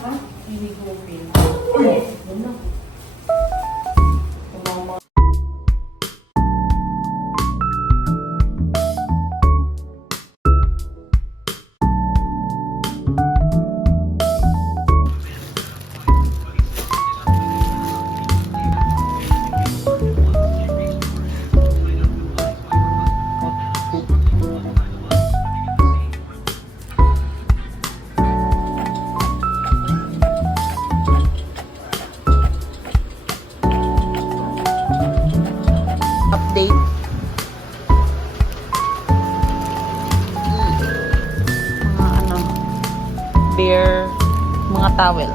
Ha? Hindi ko feel. Wala. Tumama. Update. Mga ano, bear, mga towel.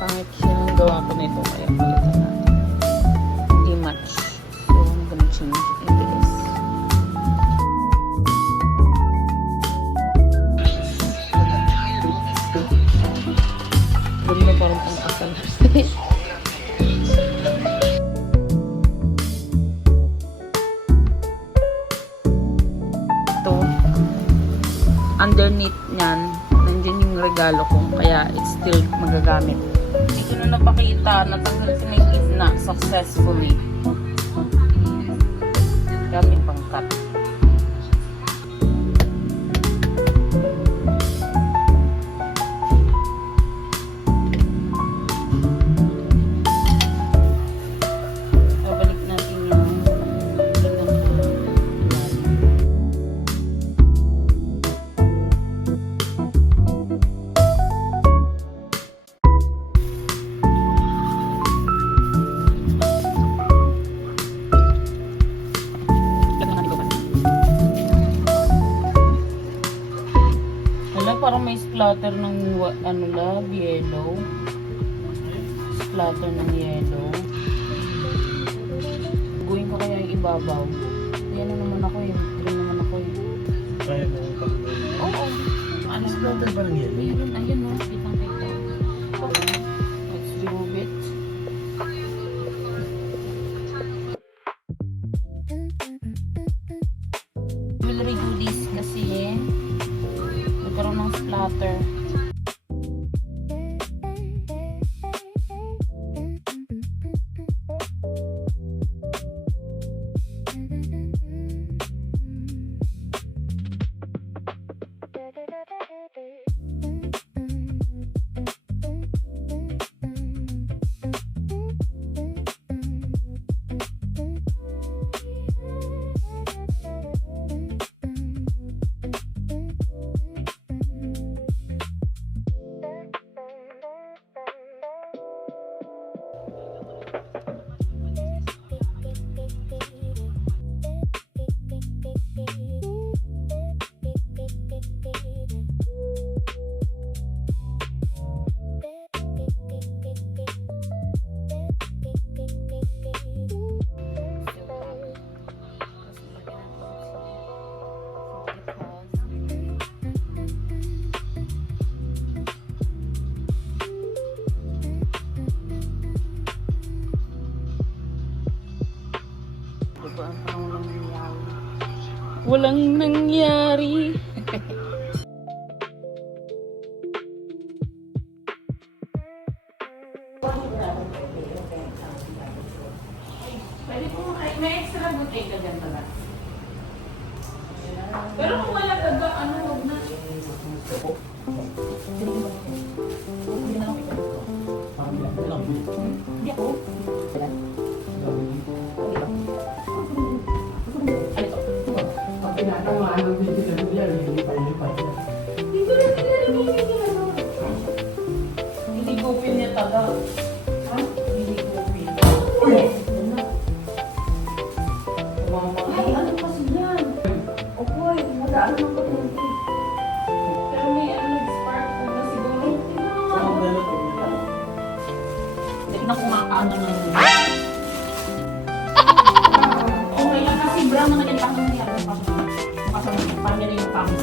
Pangit yung gawa ko nito kaya palitan natin. Hindi match. So I'm gonna change it into this. Ganda parang pang kasal. Ito, underneath niyan, nandiyan yung regalo ko, kaya it's still magagamit. Hindi ko na napakita, natanggal ko na yung gitna successfully. Gamit pang cut. Babalik natin yung parang may splatter ng ano la, yellow. Splatter ng yellow. Gawin ko kaya yung ibabaw. Yan na naman ako eh. Green naman ako eh. Kaya mo ang pagkakas. Oo. Ano? Splatter ba ng yelo? Meron. Ayun o. Kitang-kita. Okay. Let's remove it. We'll redo this kasi nagkaroon ng splatter. Walang nangyari. Pwede po, may extra butik ka dyan pala. Pero kung wala ka ba, ano, huwag na. Hindi ako. Hindi ko pin niya taga. Ha? Hindi ko pin. Ay, ano kasi yan? Okoy, madaan ng kuryente. Pero may ano, nag-spark ko na siguro. Tignan ko nga paano na yun. Okay lang kasi brown naman yan. Paano nangyari? Parang yan yung pangit.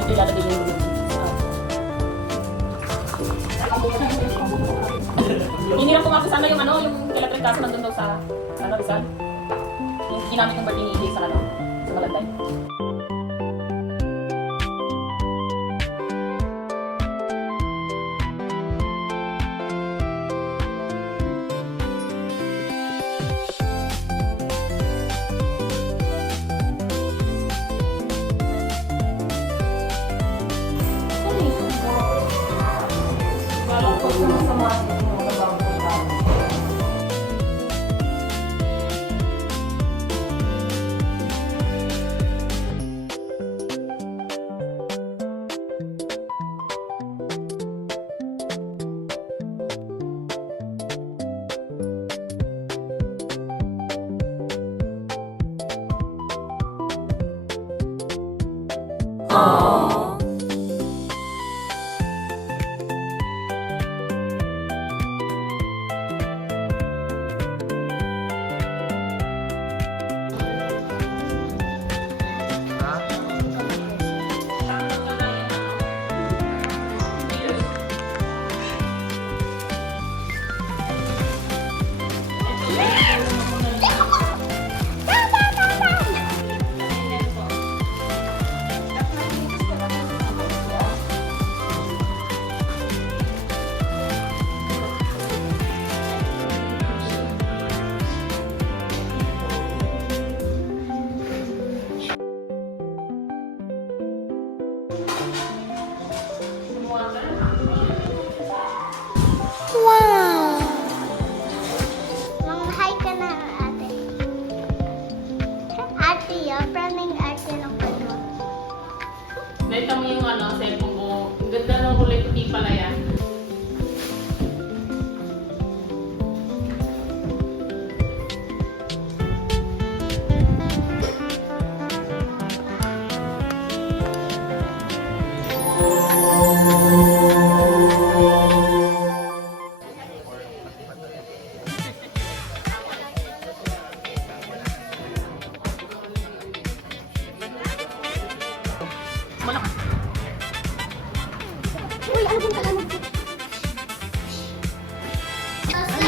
Ito ilalagay yung Hinirap ko nga kasama yung ano, yung kailatrin kaso nandun daw sa ano, Rizal. ginamit ng birthday ni EJ sa Valentine. Wow! Mang-hi ka na, ate. Ate, praming ate ng pano. Nakita mo yung cellphone ko. Ang ganda ng kulay puti pala yan. Malakas. Uy, ano bang tagalog ko?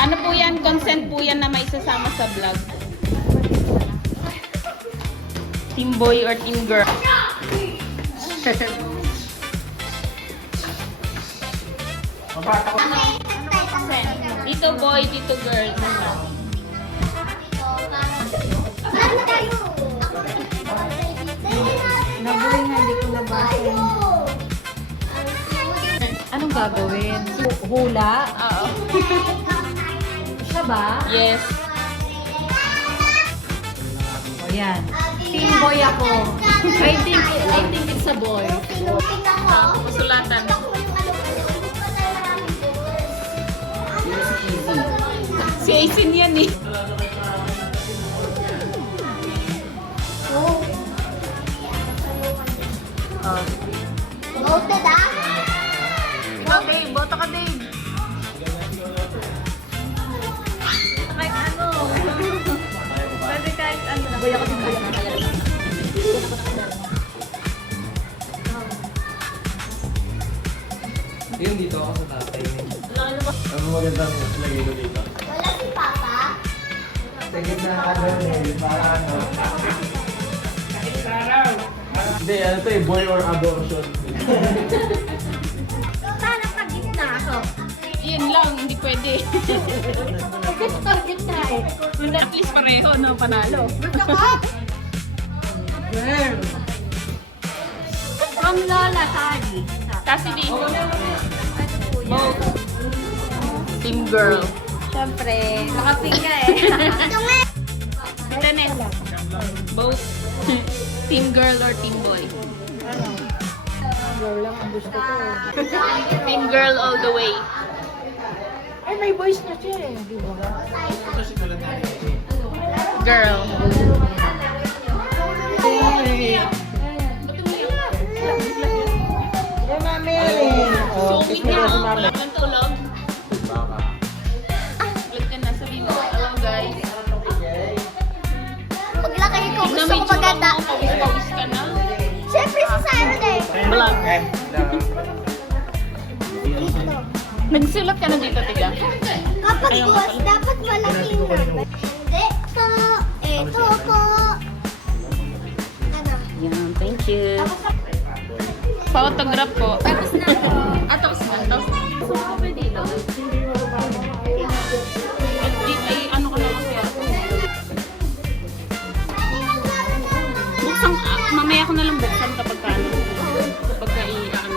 Ano po yan? Consent po yan na may sasama sa vlog. Team boy or team girl? Dito boy, dito girl. Nabuhay nga, hindi ko nabasa. Anong gagawin? Hula? Oo. Siya ba? Yes. O yan. Team boy ako. I think it's a boy. Pasulatan. Si Aisin yan eh. Voted ah? Ikaw Dave, boto ka Dave. Kahit ano. Pwede kahit ano. Boy ako din boy. Yung dito ako sa tatay. Ano magandang lagay ko dito? Wala si Papa? Sa gitna ka doon eh, para ano. Hindi, ano to eh, boy or abortion. Paano pag gitna ako? Yun lang, hindi pwede. Gusto ko gitna eh. At least pareho, no? Panalo. Gusto ko? Girl. From Lola, Tadi. Cassidy. Both. Team girl. Siyempre, nakaping ka eh. Ito nga. Tenes. Both. Team girl or team boy? Girl lang ang gusto ko. Team girl all the way. Ay, may voice na siya eh. Di ba? Girl. Hey, Mami! So, uwi ka mo. Wala kang tulog. Baka. Vlog ka na. Sabihin mo, hello guys. Paglaki ko, Tignan gusto mo ko yung tsura maganda. mo. Pawis-pawis ka na. Siyempre sa Saturday. Vlog. Dito. Nagsulat ka na dito, tiga. Kapag buwas, dapat malaking number. Hindi. Ito po. Pa-autograph po. Tapos na. Tapos na. Tapos na. So, pwede daw. Ay, ano ko na kasi ako. Buksan, mamaya ko na lang buksan kapag ano. Kapag ano.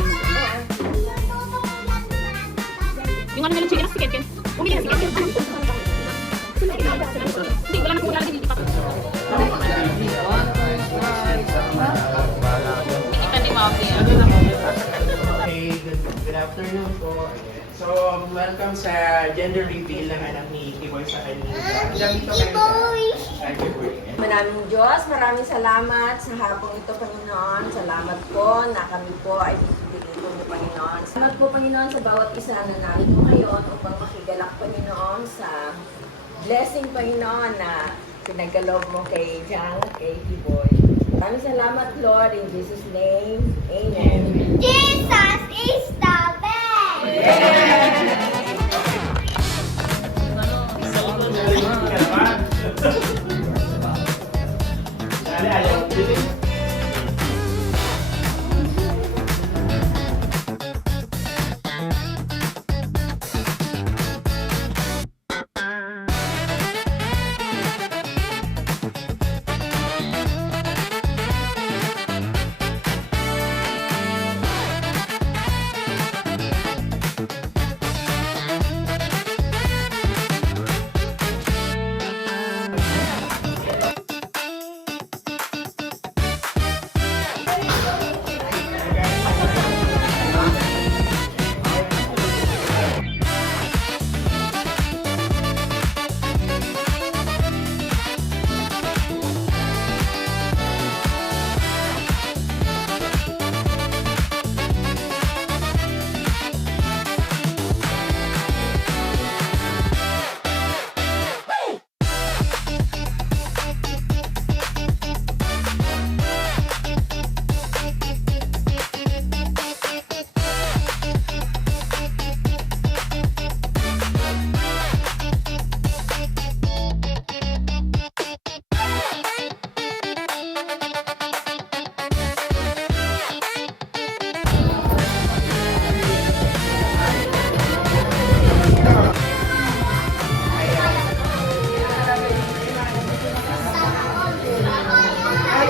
Yung ano nalang chicken, chicken. Bumili na chicken. Hindi, wala na po lalagay dito pa. Kita ni Mami. Okay, good afternoon po. So, welcome sa gender reveal ng anak ni Kiboy sa kanila. Kiboy! Ay, Kiboy. Maraming Diyos, maraming salamat sa hapong ito, Panginoon. Salamat po na kami po ay bibigyan po niyo, Panginoon. Salamat po, Panginoon, sa bawat isa na narito ngayon upang makigalak, Panginoon, sa blessing, Panginoon, na pinagkaloob mo kay Jang, kay Kiboy. Maraming salamat, Lord, in Jesus' name. Amen. Jesus is the best! Dali, ayaw. Bili.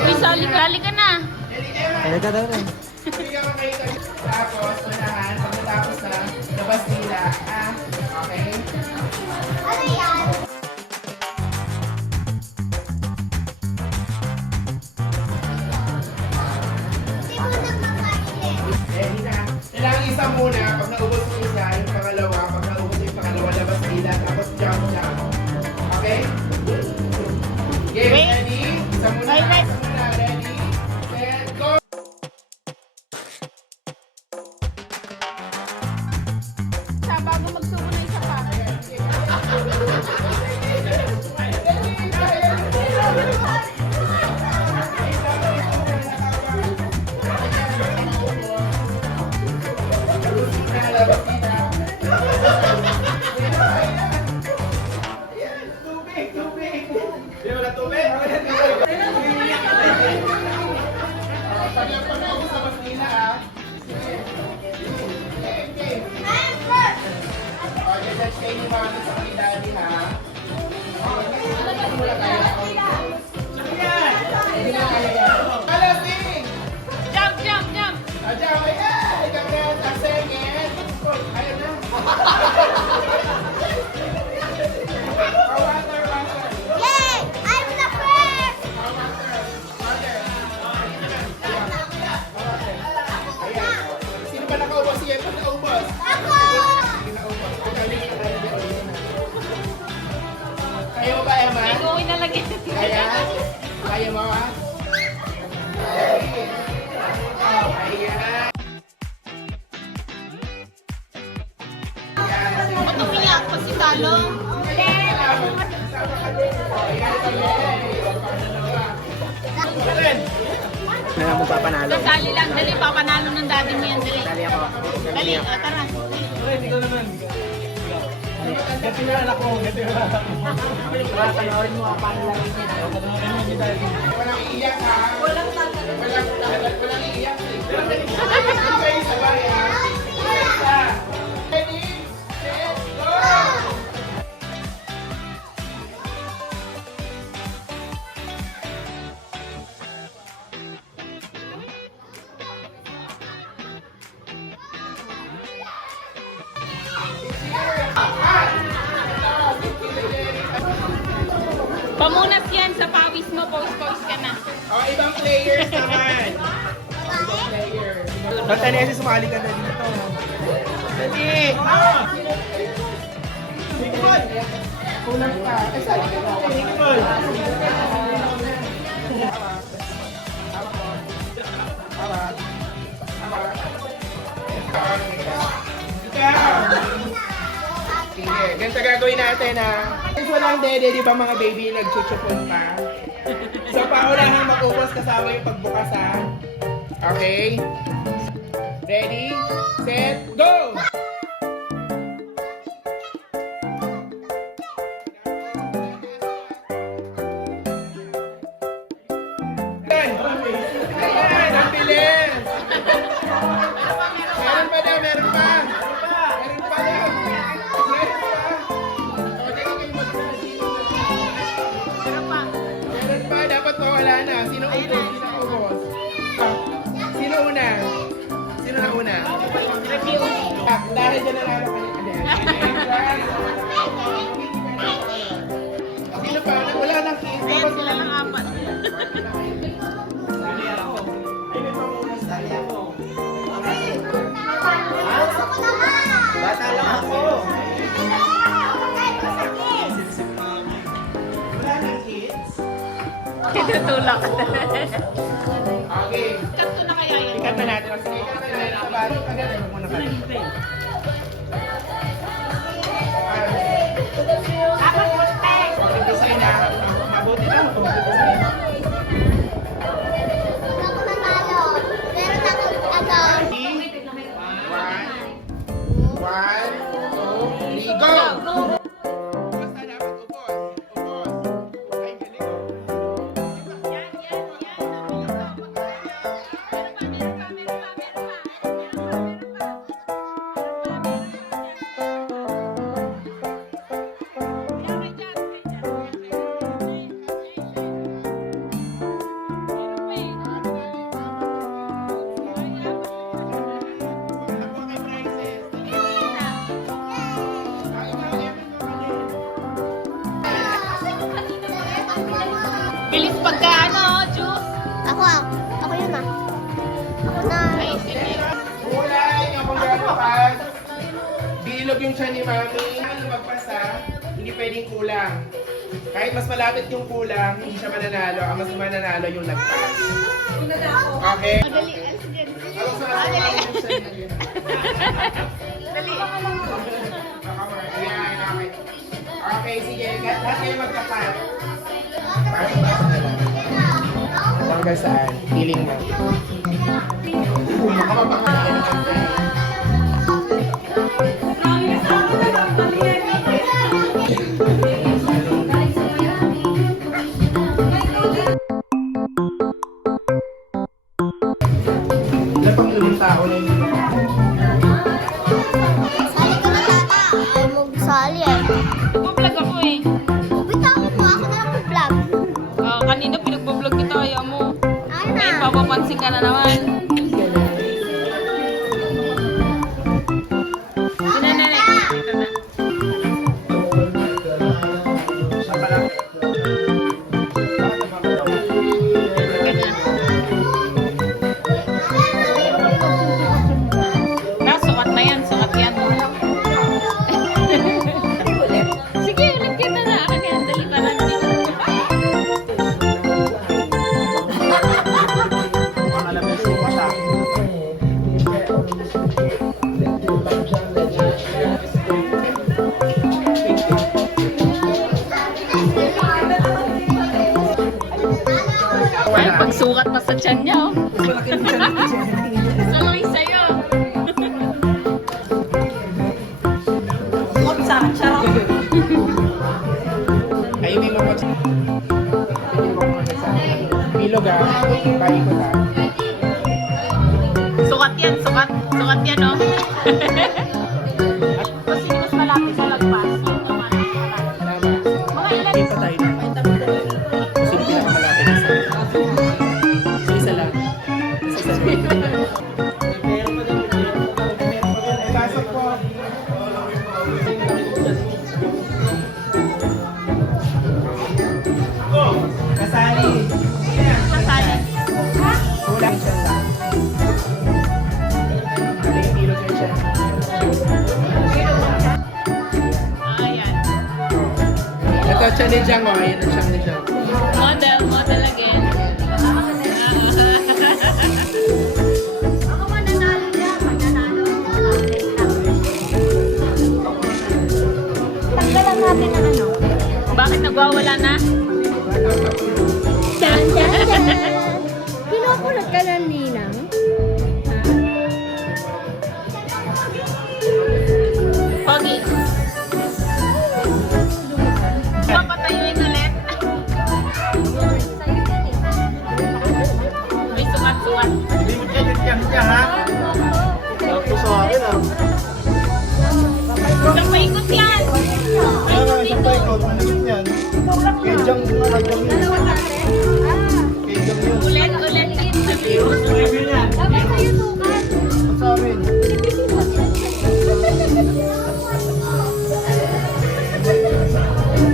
Uy, sali ka na. Hindi ka makita. Tapos, unahan, pagkatapos na, labas nila. Ah, okay? Ano yan? Hindi ko na makain Ready na. Kailangan isa muna. Pag naubos yung isa, yung pangalawa. Pag naubos yung pangalawa, labas nila. Tapos jump, jump. Okay? Okay, Wait. ready? Isa muna. Wait, wait. Isa muna. Ready? Set, go! Sa bago magsubo na isa pa. Tubig, tubig. Di wala tubig? Wala tubig. Pag naubos, labas nila, ah. Okay. I'm first! Okay, let's stay ni Mami sa kay Daddy, ha? Wala tayo. Hindi na kaya yan. Alasing! Jump, jump, jump. Adyan, ayan! Ikagat, a second. Ayun na. Oh, water, water. Yay! I'm the first! Oh, water. Water. Ayan. Sino ba nakaubos? Sige, ito naubos. Ako! Sige, naubos. Pagaling ka tayo di ulit. Kaya mo ba, Emma? Iguwi na lagi. Kaya? Kaya mo, ha? Okay. Oh, ayan. Ba't umiyak pag si Talo? Na mo papanalo. Dali lang, dali. Papanalo ng daddy mo yan, dali. Dali ako. Dali, tara. Gati na anak ko, gati na anak mo. Panoorin mo ang panalangin niya. Panoorin mo niya dahil. Walang iyak ha. Walang iyak. Pamunas yan sa pawis mo. Pawis-pawis ka na. O, ibang players naman. Ibang players. Basta na kasi sumali ka na dito. Dali! Kulang ka. Sali ka na. Sige, ganito gagawin natin ha. Since walang dede, di ba mga baby nagchuchupon pa? So, paunahan mag-upos kasama yung pagbukasan. Okay? Ready, set, go! Ayan, ang bilis! Meron pa daw, meron pa! Meron pa daw! Meron pa! O, di kayo meron pa, dapat mawala na. Sino ubos? Sino ubos? Sino una? Sino na una? Dahil dyan nanalo ka Sino pa? Wala nang kiss. Ayan sila lang apat. Bata lang ako. Wala nang kids. Tinutulak. Okay. Cut ko na kaya yan. Ikat na natin. Sige, ikat na natin. Agad, muna ka. Mag-design na. Mabuti lang. Mag-design. Ako nanalo. Meron akong agad. One, two, three, go! Basta dapat upos. Upos. Ay, galing. Bilis pagka juice. Ako yun ah. Ako na. Ay, sige. Kulay yung pagkakapas. Bilog yung siya ni Mami. Lumagpas ha. Hindi pwedeng kulang. Kahit mas malapit yung kulang, hindi siya mananalo. Ang mas mananalo yung lagpas. Okay? Madali. Sige. Ano sa yung siya niya? Dali. Ayan, okay. Okay, sige. Lahat kayo magkapat. Pasok-pasok na lang. Hanggang saan? Feeling mo. Makapapakain ka. Wala pang uling tao na yun. Sali ka na tata. Ayaw mo sali eh. Nagpa-vlog ako eh. Bitawan mo. Ako na lang vlog. Kanina pinagpa-vlog kita, ayaw mo. Ayaw na. Ngayon, papapansin ka na naman. Sinanay. Ito na. Siya pala. Sukat na yan, sukat yan. Sige, ulit kita na. Akin yan, dali pa lang. Makalabas mo pa siya. Ay, pagsukat pa sa tiyan niya, oh. Saloy sa'yo. Ayun yung mga bilog ah. Paikot ah. Sukat yan, sukat. Sukat yan, oh. Kasi mas malapit sa lagpas. Tama. Mga ilan? Dito tayo na. Sino pinakamalapit sa isa lang. Isa lang. Pasok po. Lejang, oh. Ayan na siyang Lejang. Model again. Ako mananalo dyan. Mananalo ako. Tanggalan natin ang ano. Bakit nagwawala na? Chan, chan, chan. Kinukulat ka ng ninang? Pogi. Papatayuin ulit. May sukat-sukat. Hindi mo yan niya, ha? Tapos sa akin, ha? Isang paikot yan. Kaya nga, isang paikot. Ang higit niyan. Kejang nga, kejang yun. Kejang yun. Ulit. Dapat sa'yo tukan. Ang sa amin.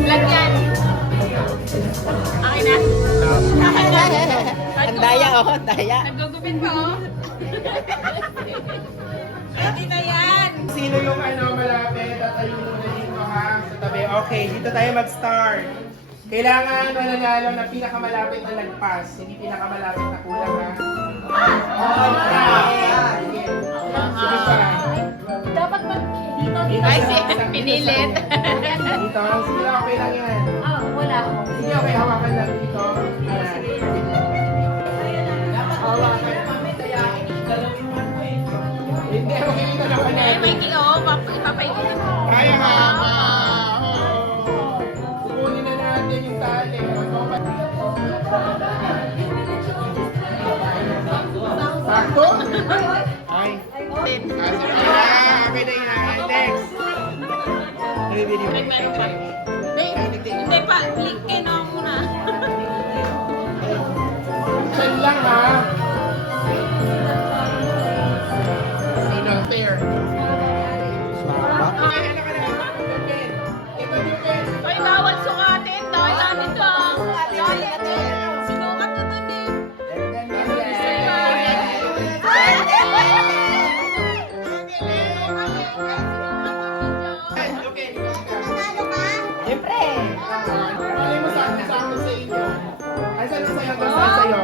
Ulan yan. Akin na. Ang daya, ang daya. Nagugupit pa, Ready na yan. Sino yung malapit? Tatayo muna dito, ha? Sa tabi. Okay, dito tayo mag-start. Kailangan mananalo na pinakamalapit na lagpas. Hindi pinakamalapit na kulang, ha? Sige. Sige pa. Dapat mag dito. Dito Ay, sa- pinilit. Dito. Sige, okay lang yan. Wala ako. Sige, okay, hawakan lang dito. Ayan. Hindi, okay dito lang ka Ay, may ipapaikot. Kaya ha. Kukunin na natin yung tali. Sakto? Ay. Okay na yan. Next. Meron pa. Hindi pa. Linkin ako muna. Diyan lang ha. Sino? Fair. Ay, ano ka na? Ito yung pen. Ay, bawal sukatin. Dahil namin lang. Sinukat ko dun eh. Okay. Nanalo ka? Siyempre. Alay mo sa akin sa inyo. Ay, saan sa sa'yo? Saan sa'yo?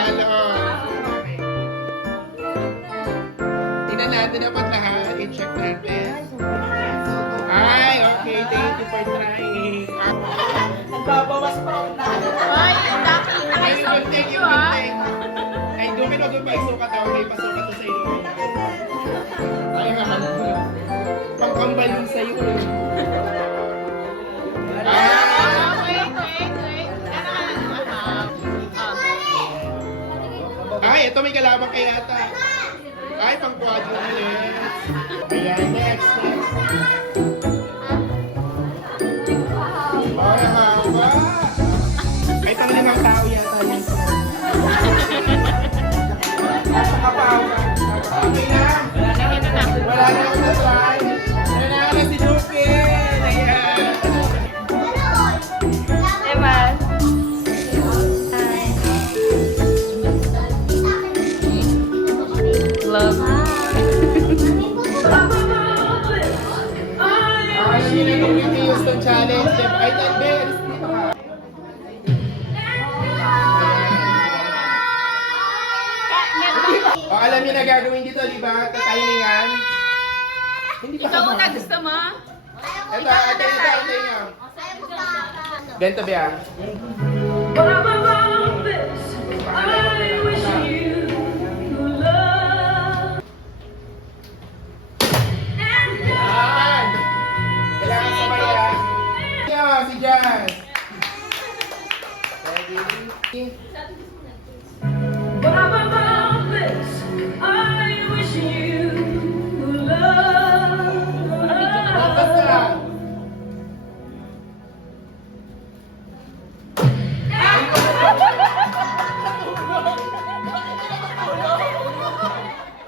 Hello. Okay. Tingnan natin dapat lahat. I-check natin. Ay, okay. Thank you for trying. Nagbabawas pa ako na. Ay, dati na kayo sa video ha. Ay, domino doon pa isukat ako. May pasukat to sa inyo. Ay, nga. Pangkambal yun sa'yo. Ay, ito may kalabang kay ata. Ay, pang quadruplets. Ayan, next. Ay, haba. Ay, pang 5 tao yata yun. Nakapahawa. Okay na. Wala na akong na-try. Ano na ako si Lupin. Ayan. Eman. Love. Alam niyo na yung Whitney Houston Challenge. Ay, Tande, alis dito ka. O, alam niyo na gagawin dito, di ba? Tatimingan. Hindi pa Ikaw na gusto mo? Ito, nyo. Ayaw mo ka. Bento, Bea. Yan! Kailangan sabayan. Yo, si Jazz. Ready? Basta.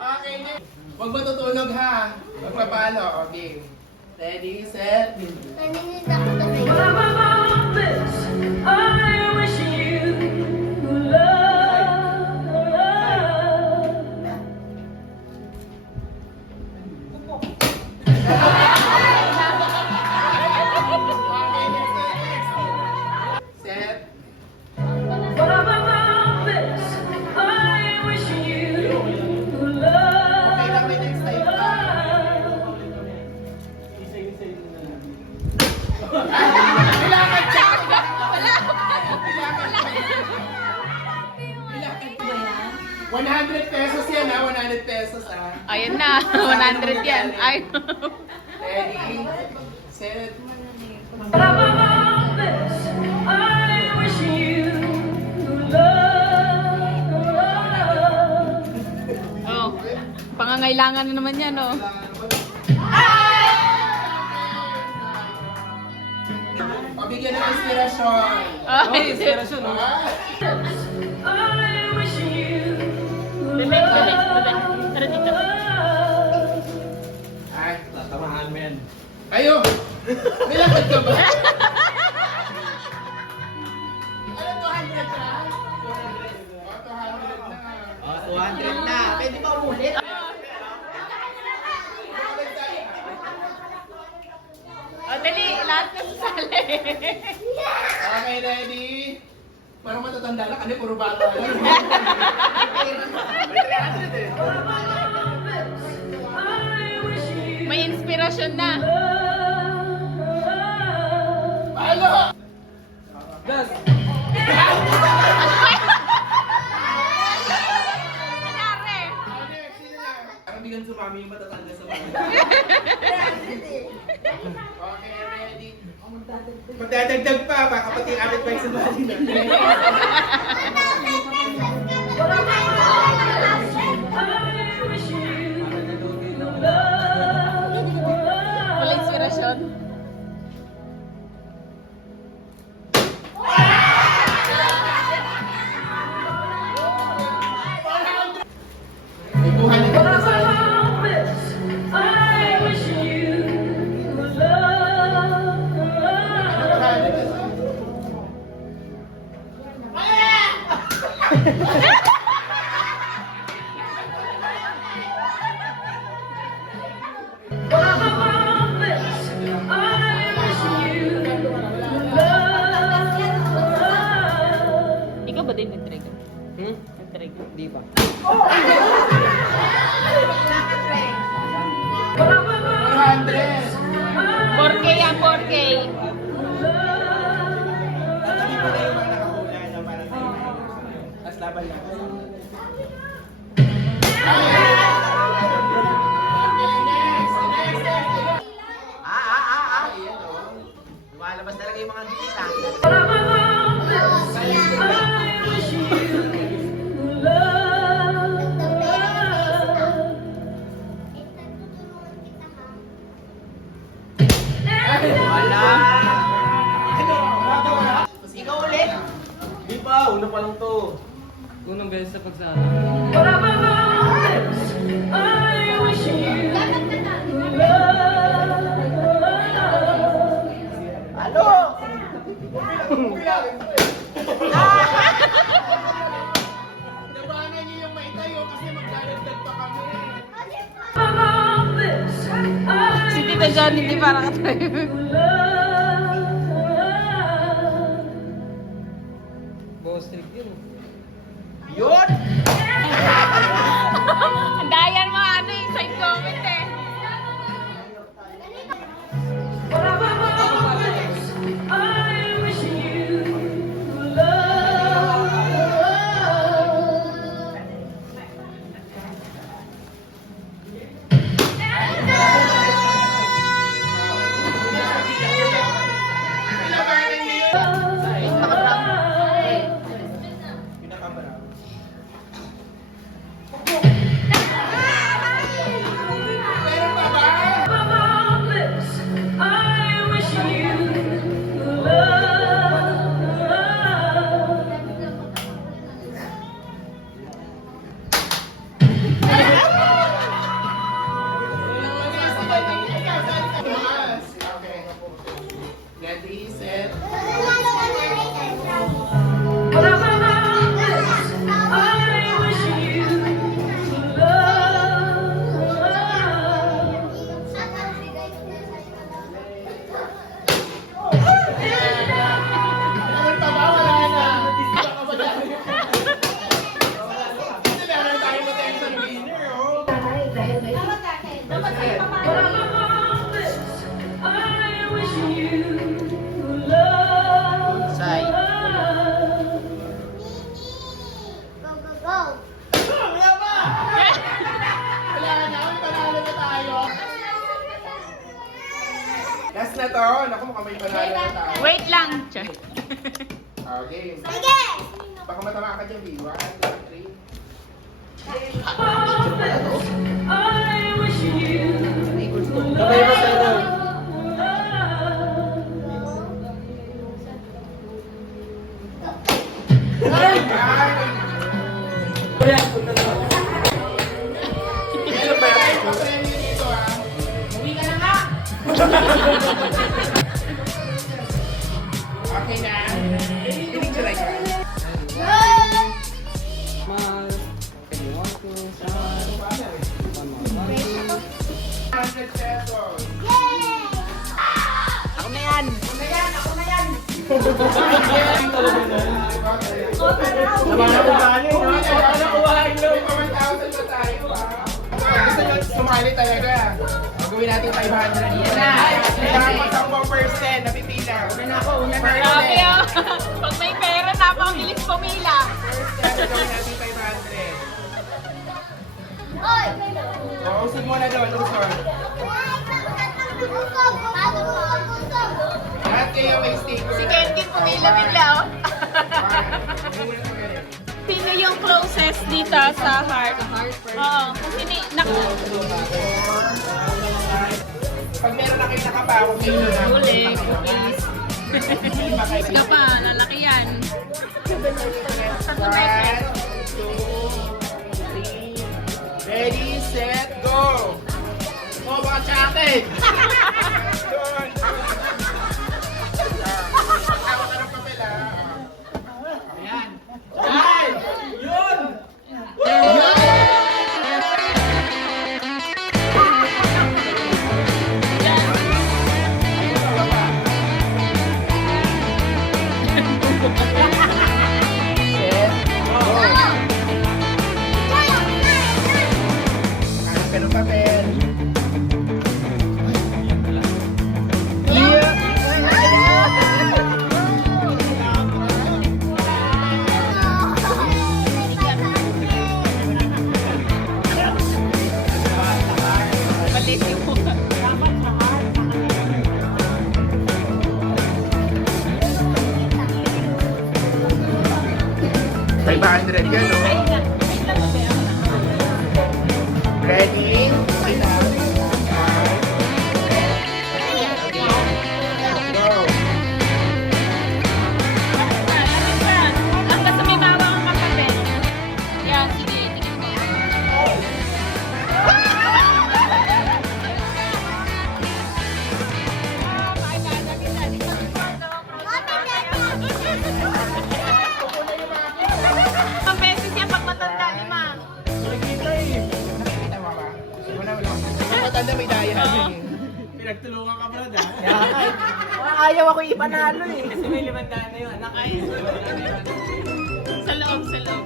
Okay, huwag matutulog ha. Magpapalo. Okay. Ready, set, Naninit ako tuloy. Okay, next. 100 pesos yan ha, 100 pesos ha. Ayun na, 100 yan. Ay. Ready, set. Oh, pangangailangan na naman yan, oh. Pabigyan ng inspirasyon. Oh, inspirasyon, oh. Bebe, tara dito. Ay, tatamahan mo yan. Ayo! May lakad ka ba? Ano, 200 ka? 200 na. Pwede pa umulit? Oh, dali, lahat na sasali. Okay, ready? Parang matatanda na kami, puro bata lang. May inspirasyon na. Paano? Nangyari. Parang bigyan sumami yung matatanda sa mga. Okay, ready? Magdadagdag pa, baka pati yung kapit pa yung sumali na. Wala inspirasyon. May 200 na sa Ikaw ba din nag-trigger? Nag-trigger? Di ba? 400! 4K yan, 4K. Tatabi ko na yung mga nakahula na para tayo. Tapos laban lang. Lumalabas talaga yung mga dikita. Wala! Mas ikaw ulit? Di pa, una pa lang to. Unang beses sa pagsama. Ano? Nabangan niyo yung maitayo kasi magdadagdag pa kami. Si Tita John, hindi para ka-trigger. Boss trip yun. Yun! Ang dayan mo, ano yung side comment eh. Nabangan niyo yun! Pinaka-brown. Sige! Baka matama ka dyan, B. 1, 2, 3. Sabay ba tayo? Pero ba? Papremyo dito, ah. Uwi ka na nga! Okay na. Pinicture ka. $100. Gusto nyo sumali talaga. Gawin natin 500. Yan na. Kailangan 10% napipila. Una na ako. Grabe ah. Pag may pera, napakabilis pumila. Gawin natin 500. Oy! Usog mo na doon. Usog. Usog! Paano mo ang usog? Lahat kayo may sticker. Si Kenkin pumila bigla oh. Hindi mo na sa ganun. Sino yung closest dito sa heart? Oo. Kasi Pag meron na kayo nakapawag kayo na. huli, cookies. Iska pa, lalaki yan. 1, 2, 3. Ready, set, go! Oh, baka tsake! Doon! Hawak ka ng papel, ah. Ayan! Ay! Yun! Hanap ka ng papel. Malis yung mukha. 500 yan, no? Ready? Go! Hanggang sa may bawang ang kapatid. Yan, sige, tingin mo. Ang beses niya pag matanda ni Ma. Nakikita eh. Nakikita mo ba? Wala. Ang matanda may daya na yun. Pinagtulungan ka, Brad, ah. Ayaw ako ipanalo eh. Kasi may 500 na yun. Sa loob, sa loob.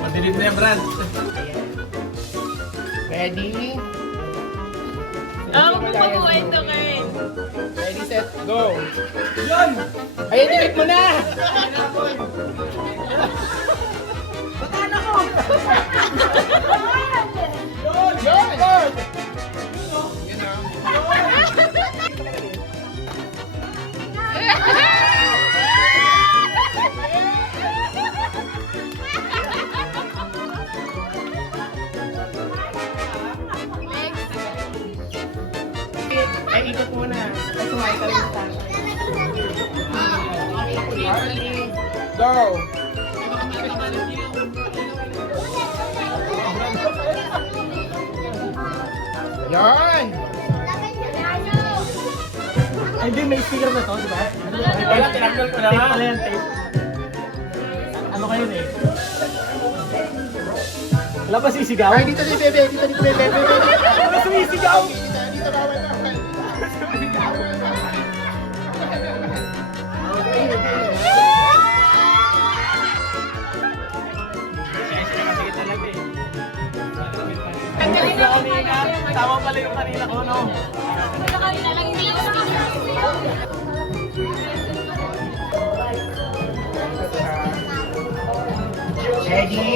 Madilim na yan, Brad. Ready? Oh, mabuhay to kayo. Ready, set, go! Yun! Ayun, direct mo na! Yun! Yun! Yun, ah. Ay, ikot muna. Sumakay ka rin sa Harley, go! Yan! Ay, hindi, may sticker na to, di ba? Wala, tinakal ko na nga. Tape pala yan, tape. Ano kayo eh? Wala ba sisigaw? Ay, dito ni Bebe! Dito ni Bebe! Wala sumisigaw! Dito bawal na! Tama pala yung kanina ko, no? Ready?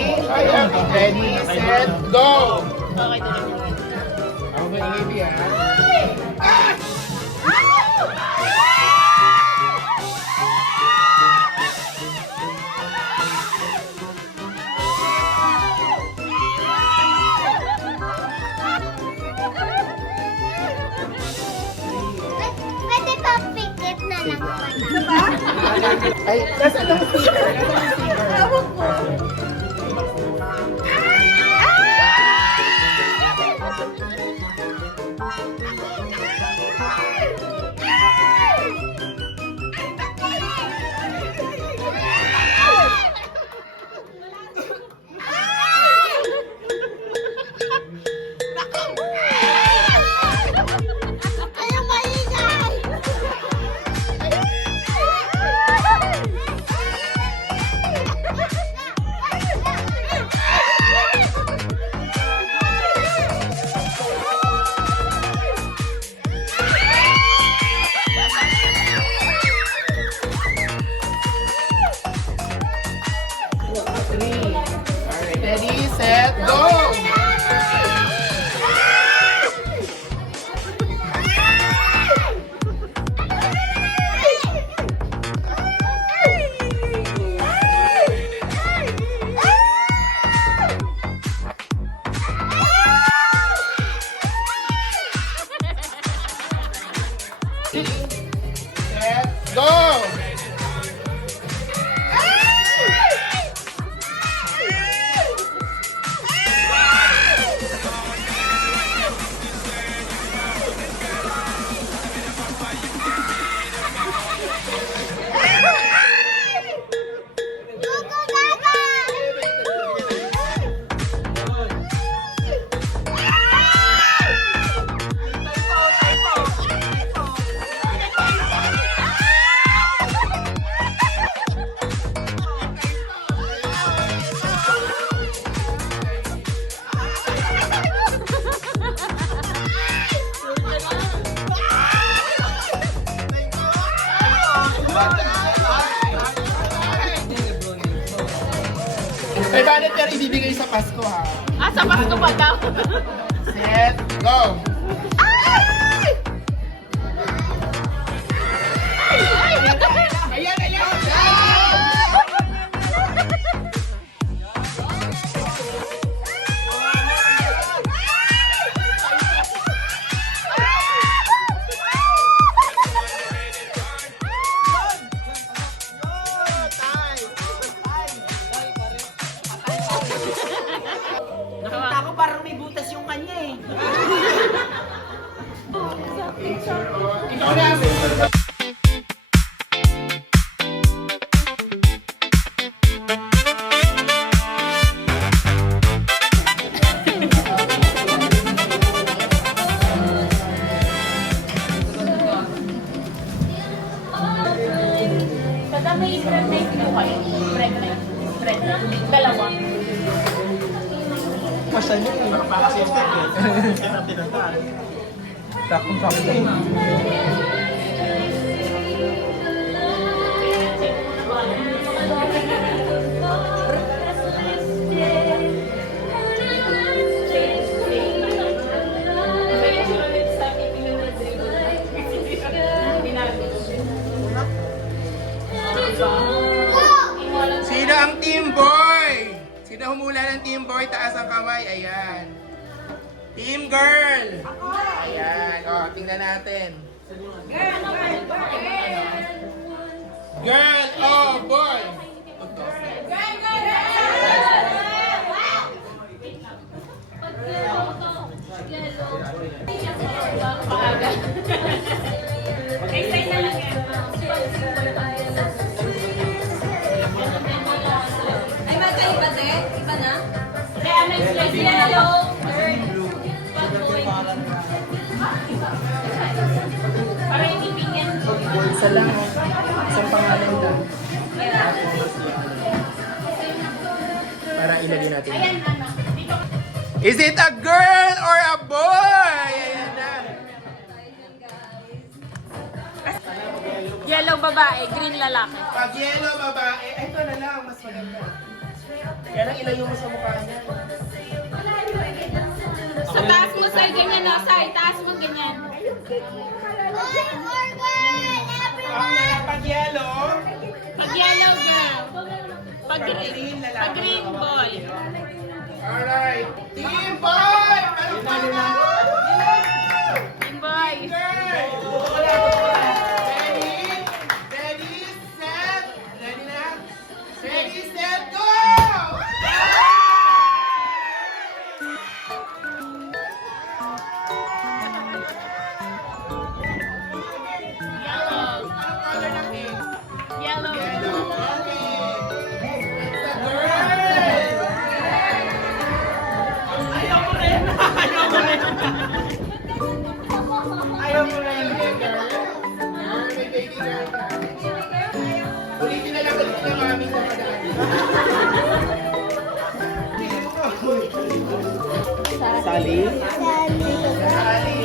Ready, set, go! Okay, dali. Ako ba yung baby, ah? Ay, nasaan ang sticker? Nasaan ang sticker? Ayaw maingay! Alright, ready, set, go! Set, go! May banat pero ibibigay sa Pasko ha. Ah, sa Pasko pa daw. Set, go! Ayan, ayan! Nakita ko parang may butas yung kanya eh. Ikaw na! Kada may pregnant po kayo. Pregnant. Dalawa. Masal niya yung nakapaka-system eh. Kaya tinataan. Sakong-sakong. Sino ang team boy? Sino humula ng team boy? Taas ang kamay. Ayan. Team girl. Ayan. O, tingnan natin. Girl o boy? Ay, magkaiba, te? Iba na? Yellow. Para hindi pinggan. Isa lang. Isang pangalan lang. Para ilagay natin. Is it a girl or a boy? Ayan na. Yellow babae, green lalaki. Pag yellow babae, ito na lang, mas maganda. Kaya lang ilayo mo sa mukha niya. Sa taas mo, Sai, ganyan na, Sai. Taas mo, ganyan. Pag yellow, Pag yellow, girl. Pag green boy. alright. Team boy! Ano pa na? Green boy. Girl! Ready? Ready, set, Ali? Ali.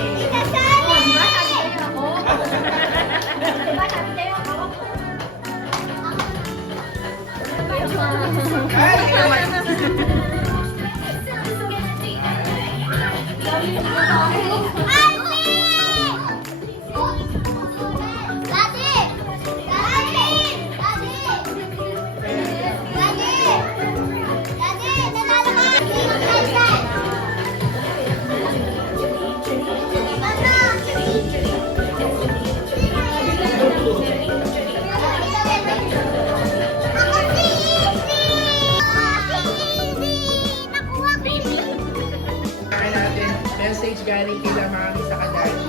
Kaya natin, message galing kila mami sa kadali.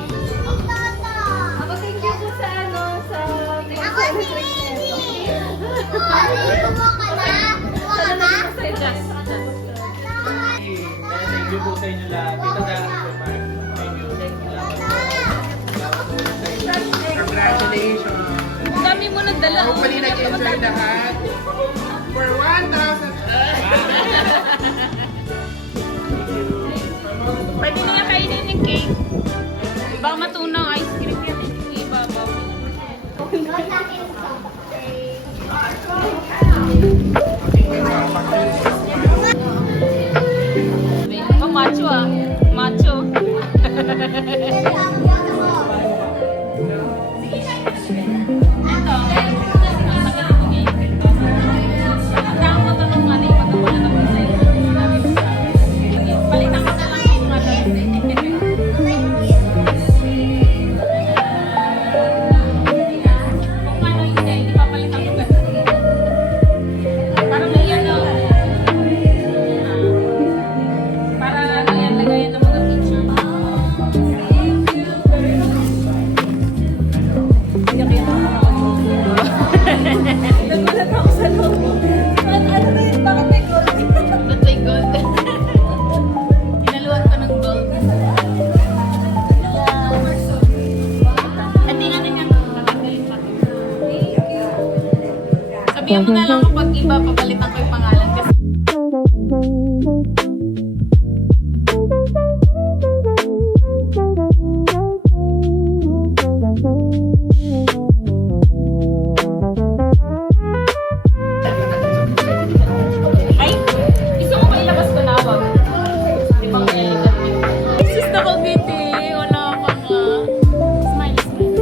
Thank you po sa inyo lahat. Tita Dara. Thank you. Congratulations! Ang dami mo nagdala. Hopefully nag-enjoy lahat. For 1,000! Pwede na nga kainin yung cake. Baka matunaw ice cream yan. Ibabaw. Oh, macho ah. Macho. Palitan ko na lang yung kung ano hindi, ipapalitan ko kasi. Para may ano. Para ano yan, lagayan ng mga picture. Nagulat ako sa loob. Ano na yun? Bakit may gold? Ba't may gold? Inaluan ko ng gold. At tingnan nga. Sabihan mo na lang kapag iba, papalitan ko yung pangalan. Kasi ay, gusto mo ba ilabas ko na wag? Di ba ang elegant yun? Sus, nakangiti. Wala ka nga. Smile, smile.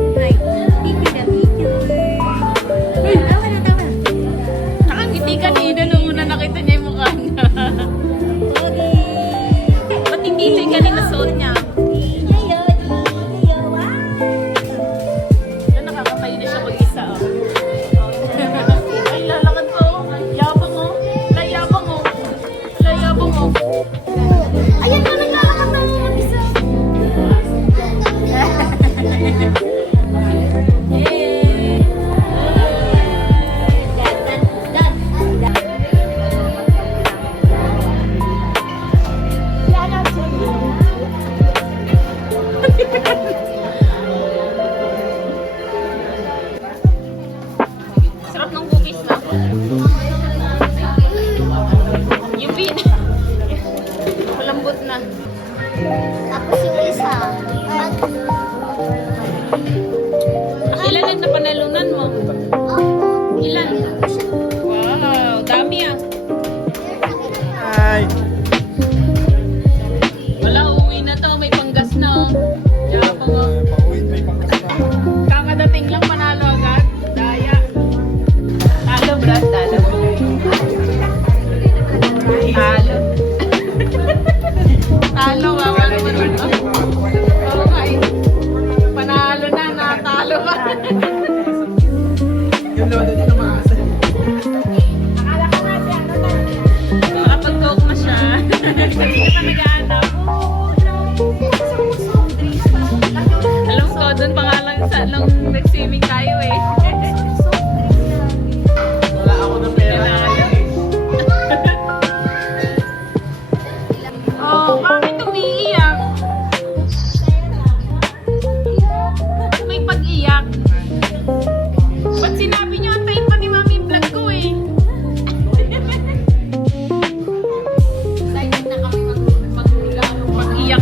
Nakangiti kanina nung una nakita niya yung mukha niya. Ba't hindi ito yung kanina suot niya? Diyan nakakatayo na siya mag-isa. Ay, lalakad ko. Yabang mo. Layabang mo. Layabang mo. Ayan na, naglalakad na mo mag-isa. Sarap ng cookies na. Yung malambot na. Tapos yung isa. Ilan ang napanalunan mo? Ilan? Wow, dami ah. Hi! Wala, uuwi na to. May panggas na oh. Yabang oh. Pauwi, may pangkasama. Kakadating lang manalo agad. Daya. Talo, Brad. Talo. Talo. Talo, wawala mo naman. Oo nga eh. Panalo na, natalo pa. Yung lodo niya lumakas. Makapag-coke na siya. Hindi ka pa nag-aanap. Alam ko, doon pa nga lang sa nung nag-swimming tayo eh. Wala ako ng pera. Oh, bakit umiiyak? May pag-iyak. Ba't sinabi niyo antayin pa ni Mami vlog ko eh? Excited na kami mag-iyak.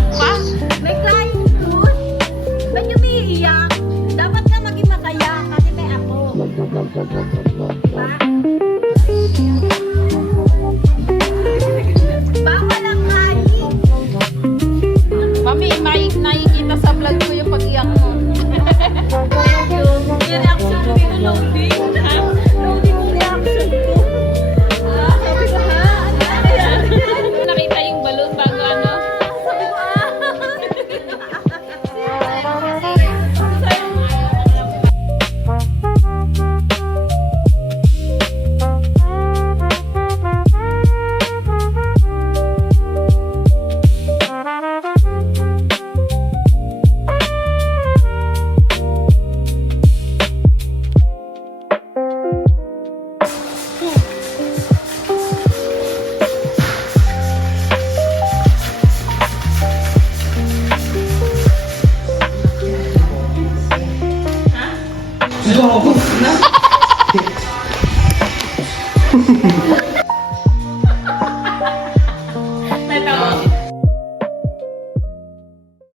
Bawal ang kain. Mami, nakikita sa vlog ko yung pag-iyak mo. Yung reaction ko dito, loading. Ha? Loading yung reaction ko. Sabi ko, ha? Ano yan? Nakita yung balloon bago ano? Sabi ko, Hello,